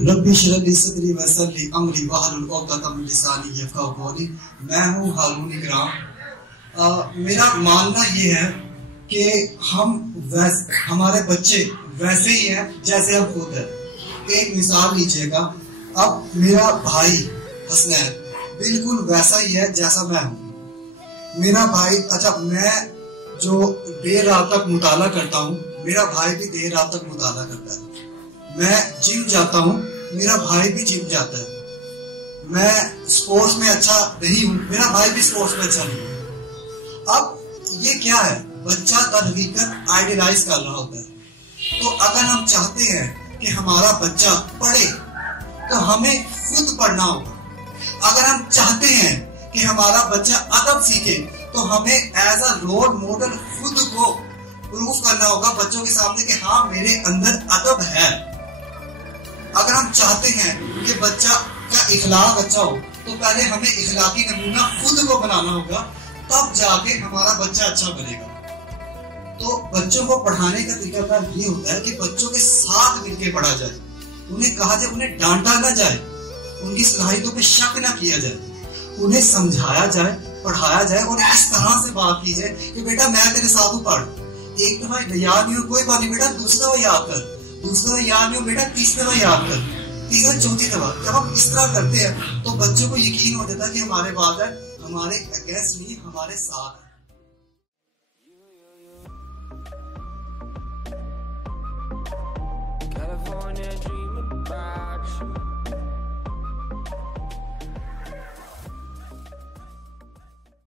रब्बी इश्रह ली सदरी वयस्सिर ली अमरी वहलुल उक़दतम मिन लिसानी यफ़क़हू क़ौली। मैं हूँ हारून इकराम। मेरा मानना ये है कि हमारे बच्चे वैसे ही हैं जैसे हम खुद हैं। एक मिसाल लीजिएगा, अब मेरा भाई हसनैन बिल्कुल वैसा ही है जैसा मैं हूँ। मेरा भाई, अच्छा, मैं जो देर रात तक मुताला करता हूँ, मेरा भाई भी देर रात तक मुताला करता है। मैं जिम जाता हूँ, मेरा भाई भी जिम जाता है। मैं स्पोर्ट्स में अच्छा नहीं हूँ, मेरा भाई भी स्पोर्ट्स में अच्छा नहीं है। अब ये क्या है, बच्चा दरहकीकत आइडियलाइज कर रहा होता है। तो अगर हम चाहते हैं कि हमारा बच्चा पढ़े तो हमें खुद पढ़ना होगा। अगर हम चाहते हैं कि हमारा बच्चा अदब सीखे तो हमें एज अ रोल मॉडल खुद को प्रूफ करना होगा बच्चों के सामने कि हाँ, मेरे अंदर अदब है। अगर हम चाहते हैं कि बच्चा का इखलाक अच्छा हो तो पहले हमें इखलाकी नमूना खुद को बनाना होगा, तब जाके हमारा बच्चा अच्छा बनेगा। तो बच्चों को पढ़ाने का तरीका ये होता है कि बच्चों के साथ मिलकर पढ़ा जाए, उन्हें कहा जाए, उन्हें डांटा ना जाए, उनकी सलाहियतों पे शक ना किया जाए, उन्हें समझाया जाए, पढ़ाया जाए और इस तरह से बात की जाए कि बेटा मैं तेरे साथ हूँ, पढ़। एक दफा याद नहीं हो कोई बात नहीं बेटा, दूसरा वो याद कर, दूसरा याद नहीं हो बेटा, तीसरा याद कर, तीसरा चौथी दफा। जब हम इस तरह करते हैं तो बच्चों को यकीन हो जाता है कि हमारे वालिदैन हमारे अगेंस्ट नहीं, हमारे साथ है।